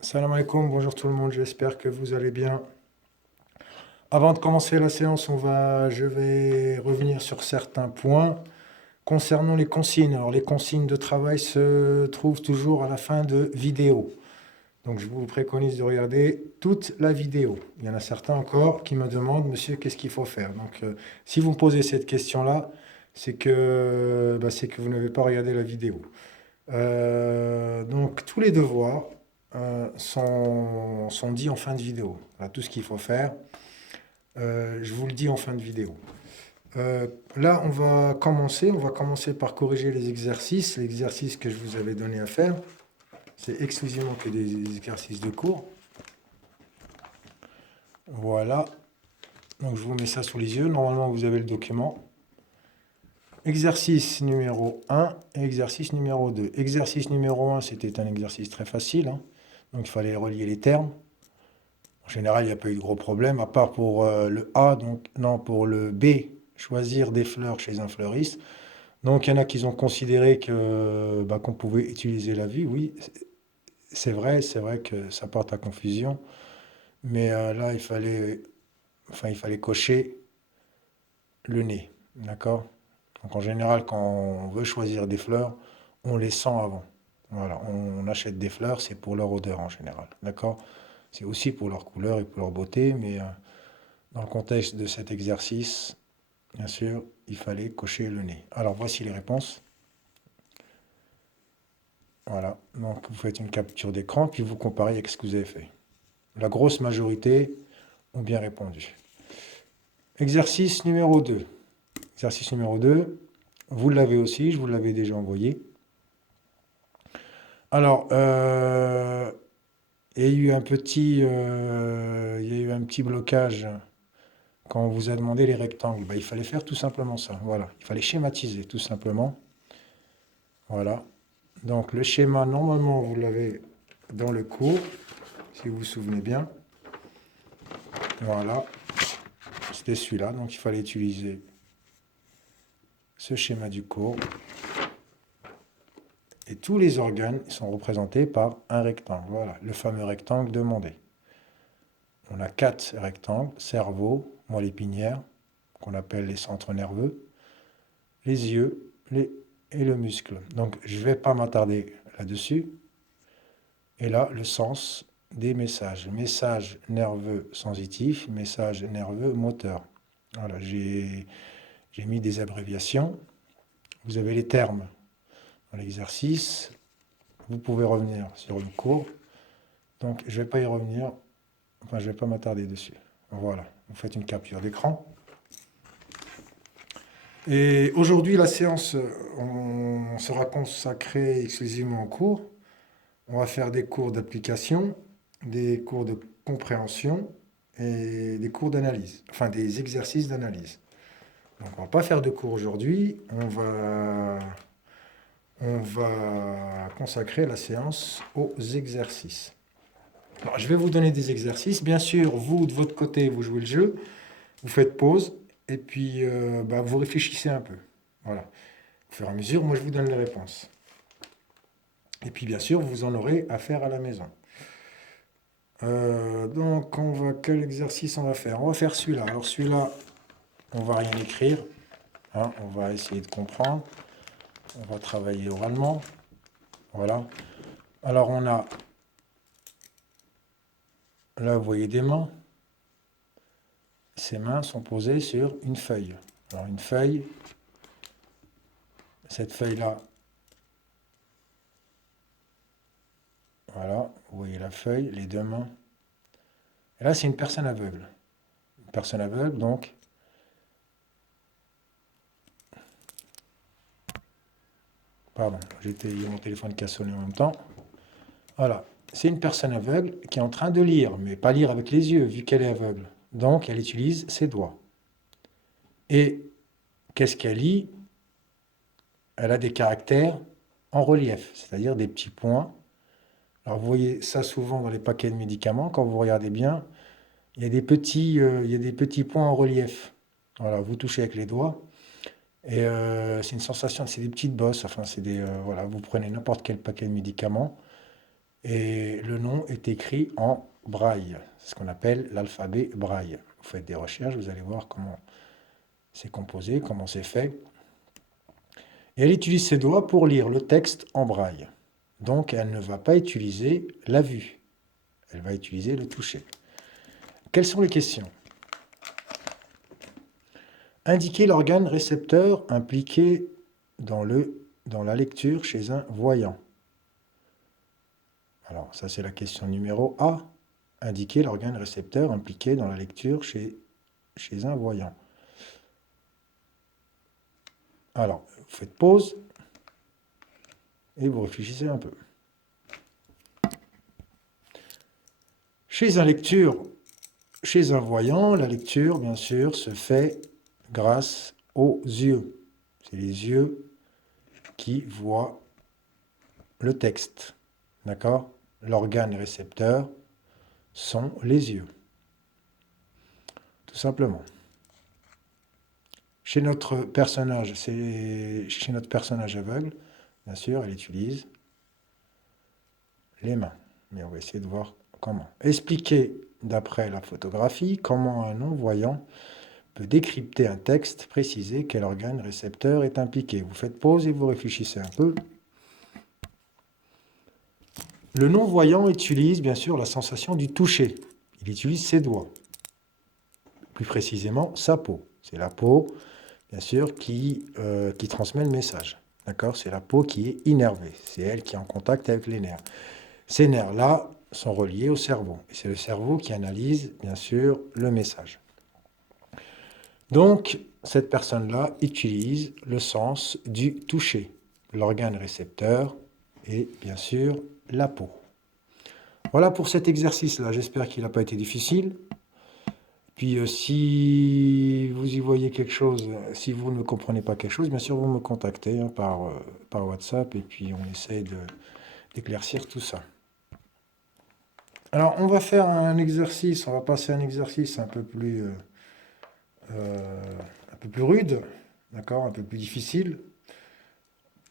Salam alaikum, bonjour tout le monde, j'espère que vous allez bien. Avant de commencer la séance, je vais revenir sur certains points concernant les consignes. Alors, les consignes de travail se trouvent toujours à la fin de vidéo. Donc, je vous préconise de regarder toute la vidéo. Il y en a certains encore qui me demandent, monsieur, qu'est-ce qu'il faut faire? Donc, si vous me posez cette question-là, c'est que vous n'avez pas regardé la vidéo. Donc, tous les devoirs sont dits en fin de vidéo. Voilà, tout ce qu'il faut faire, je vous le dis en fin de vidéo. Là, on va commencer par corriger les exercices. L'exercice que je vous avais donné à faire, c'est exclusivement que des exercices de cours. Voilà. Donc, je vous mets ça sous les yeux. Normalement, vous avez le document. Exercice numéro 1 et exercice numéro 2. Exercice numéro 1, c'était un exercice très facile, hein. Donc, il fallait relier les termes. En général, il n'y a pas eu de gros problèmes, à part pour le A, donc non, pour le B, choisir des fleurs chez un fleuriste. Donc, il y en a qui ont considéré qu'on pouvait utiliser la vue. Oui, c'est vrai que ça porte à confusion. Mais là, il fallait cocher le nez. D'accord? Donc, en général, quand on veut choisir des fleurs, on les sent avant. Voilà, on achète des fleurs, c'est pour leur odeur en général. D'accord? C'est aussi pour leur couleur et pour leur beauté, mais dans le contexte de cet exercice, bien sûr, il fallait cocher le nez. Alors voici les réponses. Voilà, donc vous faites une capture d'écran, puis vous comparez avec ce que vous avez fait. La grosse majorité ont bien répondu. Exercice numéro 2. Exercice numéro 2, vous l'avez aussi, je vous l'avais déjà envoyé. Alors, il y a eu un petit blocage quand on vous a demandé les rectangles. Il fallait faire tout simplement ça. Voilà, il fallait schématiser tout simplement. Voilà. Donc le schéma, normalement, vous l'avez dans le cours, si vous vous souvenez bien. Voilà, c'était celui-là. Donc il fallait utiliser ce schéma du cours. Et tous les organes sont représentés par un rectangle. Voilà, le fameux rectangle demandé. On a 4 rectangles, cerveau, moelle épinière, qu'on appelle les centres nerveux, les yeux et le muscle. Donc je ne vais pas m'attarder là-dessus. Et là, le sens des messages. Message nerveux sensitif, message nerveux moteur. Voilà, j'ai mis des abréviations. Vous avez les termes dans l'exercice. Vous pouvez revenir sur le cours. Donc, je ne vais pas y revenir. Enfin, je ne vais pas m'attarder dessus. Voilà, vous faites une capture d'écran. Et aujourd'hui, la séance sera consacrée exclusivement au cours. On va faire des cours d'application, des cours de compréhension et des cours d'analyse, enfin des exercices d'analyse. Donc on ne va pas faire de cours aujourd'hui, on va consacrer la séance aux exercices. Alors, je vais vous donner des exercices. Bien sûr, vous, de votre côté, vous jouez le jeu, vous faites pause et puis vous réfléchissez un peu. Voilà. Au fur et à mesure, moi je vous donne les réponses. Et puis bien sûr, vous en aurez à faire à la maison. Quel exercice on va faire? On va faire celui-là. Alors celui-là, on va rien écrire, hein, on va essayer de comprendre. On va travailler oralement. Voilà. Alors on a, là vous voyez des mains. Ces mains sont posées sur une feuille. Alors une feuille, cette feuille-là, voilà, vous voyez la feuille, les deux mains. Et là c'est une personne aveugle. Une personne aveugle, donc, pardon, il y a mon téléphone qui a sonné en même temps. Voilà, c'est une personne aveugle qui est en train de lire, mais pas lire avec les yeux, vu qu'elle est aveugle. Donc, elle utilise ses doigts. Et qu'est-ce qu'elle lit? Elle a des caractères en relief, c'est-à-dire des petits points. Alors, vous voyez ça souvent dans les paquets de médicaments, quand vous regardez bien, il y a des petits points en relief. Voilà, vous touchez avec les doigts, et c'est une sensation, c'est des petites bosses, enfin, voilà, vous prenez n'importe quel paquet de médicaments, Et le nom est écrit en braille, c'est ce qu'on appelle l'alphabet braille. Vous faites des recherches, vous allez voir comment c'est composé, comment c'est fait. Et elle utilise ses doigts pour lire le texte en braille. Donc elle ne va pas utiliser la vue, elle va utiliser le toucher. Quelles sont les questions? Indiquer l'organe récepteur impliqué dans la lecture chez un voyant. Alors, ça c'est la question numéro A. Indiquer l'organe récepteur impliqué dans la lecture chez un voyant. Alors, vous faites pause et vous réfléchissez un peu. Chez un voyant, la lecture, bien sûr, se fait grâce aux yeux. C'est les yeux qui voient le texte. D'accord? L'organe récepteur sont les yeux. Tout simplement. Chez notre personnage aveugle, bien sûr, elle utilise les mains. Mais on va essayer de voir comment. Expliquer, d'après la photographie, comment un non-voyant peut décrypter un texte, préciser quel organe récepteur est impliqué. Vous faites pause et vous réfléchissez un peu. Le non-voyant utilise bien sûr la sensation du toucher. Il utilise ses doigts. Plus précisément, sa peau. C'est la peau, bien sûr, qui transmet le message. D'accord? C'est la peau qui est innervée. C'est elle qui est en contact avec les nerfs. Ces nerfs-là sont reliés au cerveau. Et c'est le cerveau qui analyse, bien sûr, le message. Donc, cette personne-là utilise le sens du toucher, l'organe récepteur et, bien sûr, la peau. Voilà pour cet exercice-là. J'espère qu'il n'a pas été difficile. Puis, si vous y voyez quelque chose, si vous ne comprenez pas quelque chose, bien sûr, vous me contactez par WhatsApp et puis on essaie d'éclaircir tout ça. Alors, on va faire un exercice, on va passer à un exercice un peu plus rude, d'accord, un peu plus difficile.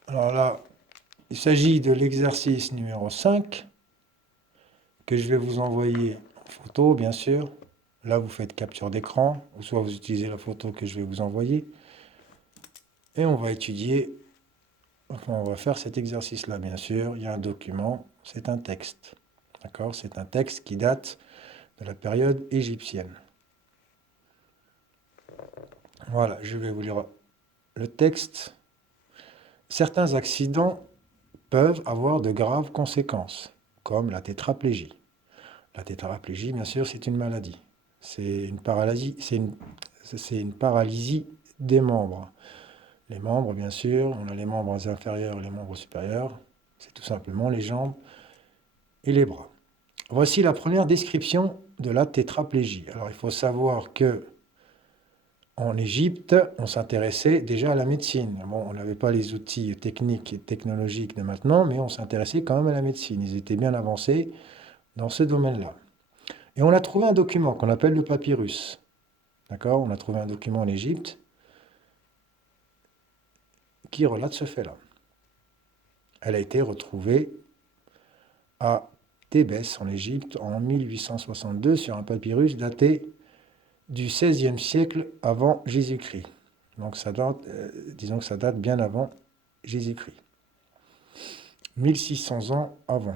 Alors là, il s'agit de l'exercice numéro 5 que je vais vous envoyer en photo, bien sûr. Là, vous faites capture d'écran, ou soit vous utilisez la photo que je vais vous envoyer. Et on va on va faire cet exercice-là, bien sûr. Il y a un document, c'est un texte. D'accord? C'est un texte qui date de la période égyptienne. Voilà, je vais vous lire le texte. Certains accidents peuvent avoir de graves conséquences, comme la tétraplégie. La tétraplégie, bien sûr, c'est une maladie. C'est une paralysie des membres. Les membres, bien sûr, on a les membres inférieurs et les membres supérieurs. C'est tout simplement les jambes et les bras. Voici la première description de la tétraplégie. Alors, il faut savoir que en Égypte, on s'intéressait déjà à la médecine. Bon, on n'avait pas les outils techniques et technologiques de maintenant, mais on s'intéressait quand même à la médecine. Ils étaient bien avancés dans ce domaine-là. Et on a trouvé un document qu'on appelle le papyrus. D'accord? On a trouvé un document en Égypte qui relate ce fait-là. Elle a été retrouvée à Thébès, en Égypte, en 1862, sur un papyrus daté du XVIe siècle avant Jésus-Christ. Donc disons que ça date bien avant Jésus-Christ. 1600 ans avant.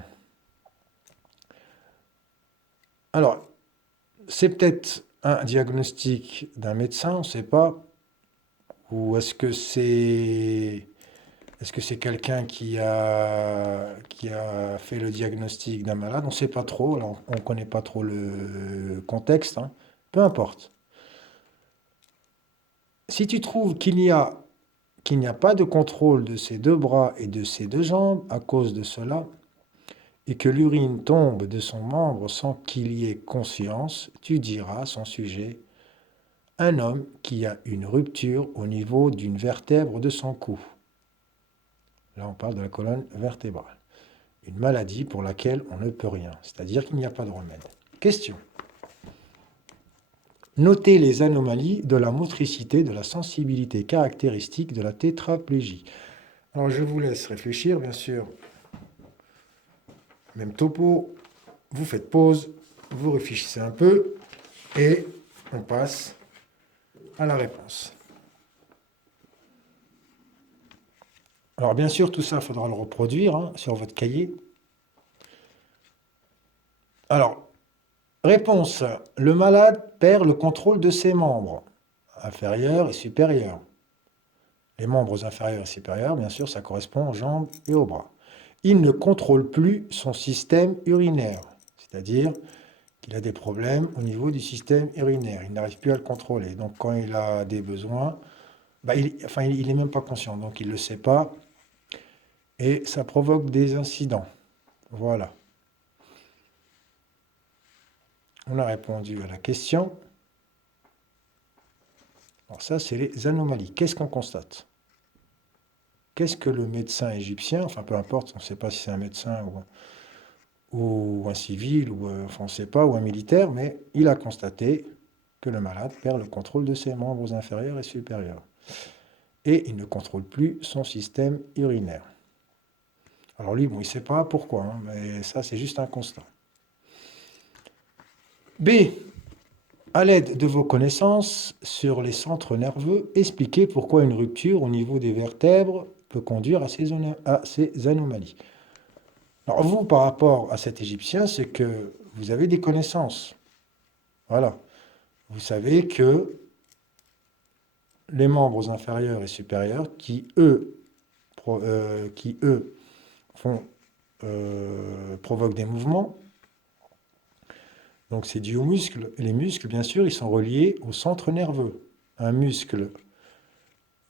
Alors, c'est peut-être un diagnostic d'un médecin, on ne sait pas. Ou est-ce que c'est quelqu'un qui a fait le diagnostic d'un malade? On ne sait pas trop, alors on ne connaît pas trop le contexte, hein. Peu importe. Si tu trouves qu'il n'y a pas de contrôle de ses deux bras et de ses deux jambes à cause de cela, et que l'urine tombe de son membre sans qu'il y ait conscience, tu diras à son sujet un homme qui a une rupture au niveau d'une vertèbre de son cou. Là, on parle de la colonne vertébrale. Une maladie pour laquelle on ne peut rien, c'est-à-dire qu'il n'y a pas de remède. Question. Notez les anomalies de la motricité, de la sensibilité caractéristique de la tétraplégie. Alors, je vous laisse réfléchir, bien sûr. Même topo, vous faites pause, vous réfléchissez un peu et on passe à la réponse. Alors bien sûr, tout ça, il faudra le reproduire hein, sur votre cahier. Alors, réponse. Le malade perd le contrôle de ses membres inférieurs et supérieurs. Les membres inférieurs et supérieurs, bien sûr, ça correspond aux jambes et aux bras. Il ne contrôle plus son système urinaire, c'est-à-dire qu'il a des problèmes au niveau du système urinaire. Il n'arrive plus à le contrôler. Donc quand il a des besoins, bah, il n'est même pas conscient, donc il ne le sait pas. Et ça provoque des incidents. Voilà. On a répondu à la question. Alors ça, c'est les anomalies. Qu'est-ce qu'on constate? Qu'est-ce que le médecin égyptien, enfin peu importe, on ne sait pas si c'est un médecin ou un civil, ou enfin on ne sait pas, ou un militaire, mais il a constaté que le malade perd le contrôle de ses membres inférieurs et supérieurs. Et il ne contrôle plus son système urinaire. Alors lui, bon, il ne sait pas pourquoi, hein, mais ça c'est juste un constat. B. À l'aide de vos connaissances sur les centres nerveux, expliquez pourquoi une rupture au niveau des vertèbres peut conduire à ces anomalies. Alors vous, par rapport à cet Égyptien, c'est que vous avez des connaissances. Voilà. Vous savez que les membres inférieurs et supérieurs qui, eux provoquent des mouvements, donc c'est dû aux muscles. Et les muscles, bien sûr, ils sont reliés au centre nerveux. Un muscle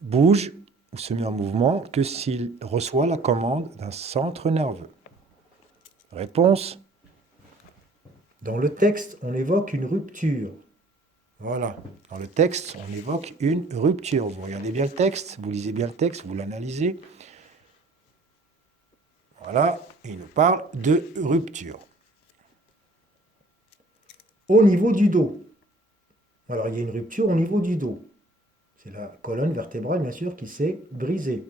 bouge ou se met en mouvement que s'il reçoit la commande d'un centre nerveux. Réponse. Dans le texte, on évoque une rupture. Voilà. Dans le texte, on évoque une rupture. Vous regardez bien le texte, vous lisez bien le texte, vous l'analysez. Voilà. Et il nous parle de rupture. Au niveau du dos. Alors, il y a une rupture au niveau du dos. C'est la colonne vertébrale, bien sûr, qui s'est brisée.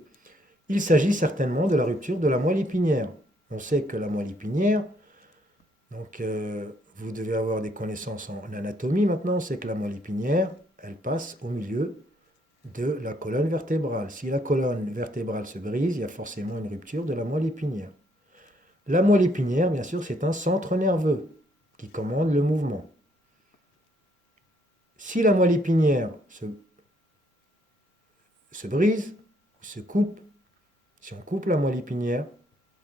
Il s'agit certainement de la rupture de la moelle épinière. On sait que la moelle épinière, donc vous devez avoir des connaissances en anatomie maintenant, c'est que la moelle épinière, elle passe au milieu de la colonne vertébrale. Si la colonne vertébrale se brise, il y a forcément une rupture de la moelle épinière. La moelle épinière, bien sûr, c'est un centre nerveux qui commande le mouvement. Si la moelle épinière se brise, se coupe, si on coupe la moelle épinière,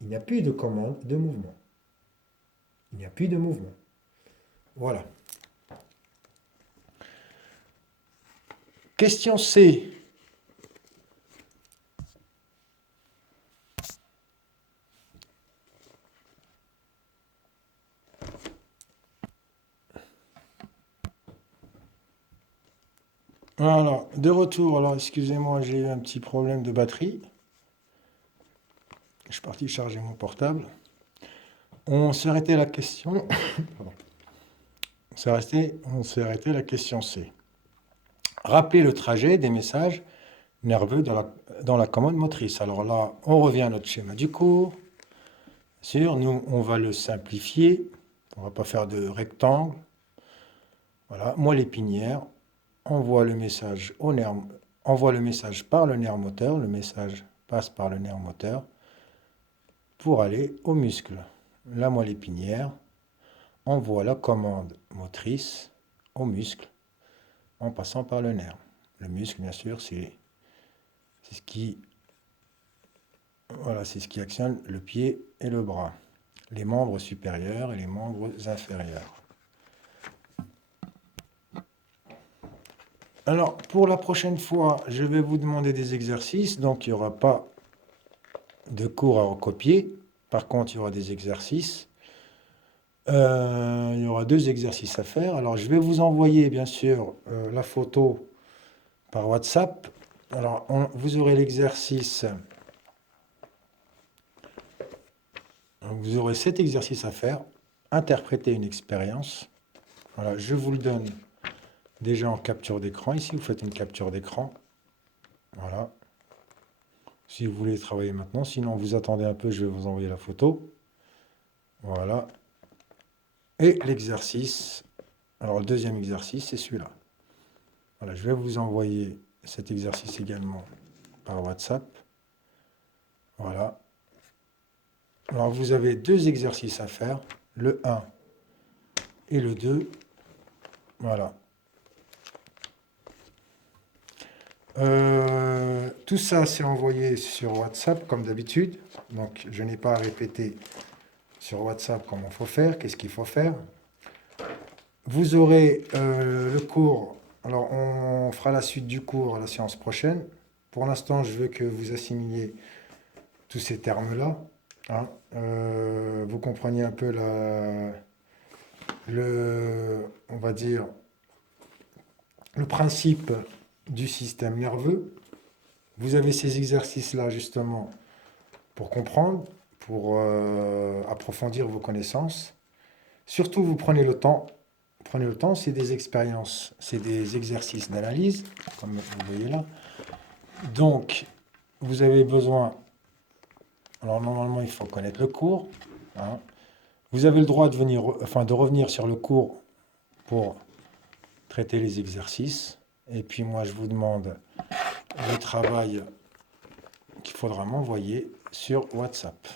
il n'y a plus de commande de mouvement. Il n'y a plus de mouvement. Voilà. Question C. Voilà, de retour. Alors, excusez-moi, j'ai eu un petit problème de batterie. Je suis parti charger mon portable. On s'est arrêté à la question. Pardon. On s'est arrêté à la question C. Rappelez le trajet des messages nerveux dans la commande motrice. Alors là, on revient à notre schéma du cours. Sûr, nous, on va le simplifier. On ne va pas faire de rectangle. Voilà, moelle épinière. Envoie le message par le nerf moteur. Le message passe par le nerf moteur pour aller au muscle. La moelle épinière envoie la commande motrice au muscle en passant par le nerf. Le muscle, bien sûr, c'est ce qui actionne le pied et le bras, les membres supérieurs et les membres inférieurs. Alors, pour la prochaine fois, je vais vous demander des exercices, donc il n'y aura pas de cours à recopier. Par contre, il y aura des exercices. Il y aura 2 exercices à faire. Alors, je vais vous envoyer, bien sûr, la photo par WhatsApp. Alors, vous aurez l'exercice. Vous aurez 7 exercices à faire. Interpréter une expérience. Voilà, je vous le donne déjà en capture d'écran. Ici, vous faites une capture d'écran. Voilà. Si vous voulez travailler maintenant. Sinon, vous attendez un peu, je vais vous envoyer la photo. Voilà. Et l'exercice. Alors, le deuxième exercice, c'est celui-là. Voilà, je vais vous envoyer cet exercice également par WhatsApp. Voilà. Alors, vous avez deux exercices à faire, le 1 et le 2. Voilà. Tout ça, c'est envoyé sur WhatsApp, comme d'habitude. Donc, je n'ai pas à répéter sur WhatsApp comment il faut faire, qu'est-ce qu'il faut faire. Vous aurez le cours. Alors, on fera la suite du cours à la séance prochaine. Pour l'instant, je veux que vous assimiliez tous ces termes-là. Hein. Vous compreniez un peu on va dire, le principe du système nerveux. Vous avez ces exercices-là justement pour comprendre, pour approfondir vos connaissances. Surtout, vous prenez le temps. Prenez le temps, c'est des expériences, c'est des exercices d'analyse, comme vous voyez là. Donc, vous avez besoin. Alors, normalement, il faut connaître le cours. Hein. Vous avez le droit de revenir sur le cours pour traiter les exercices. Et puis, moi, je vous demande le travail qu'il faudra m'envoyer sur WhatsApp.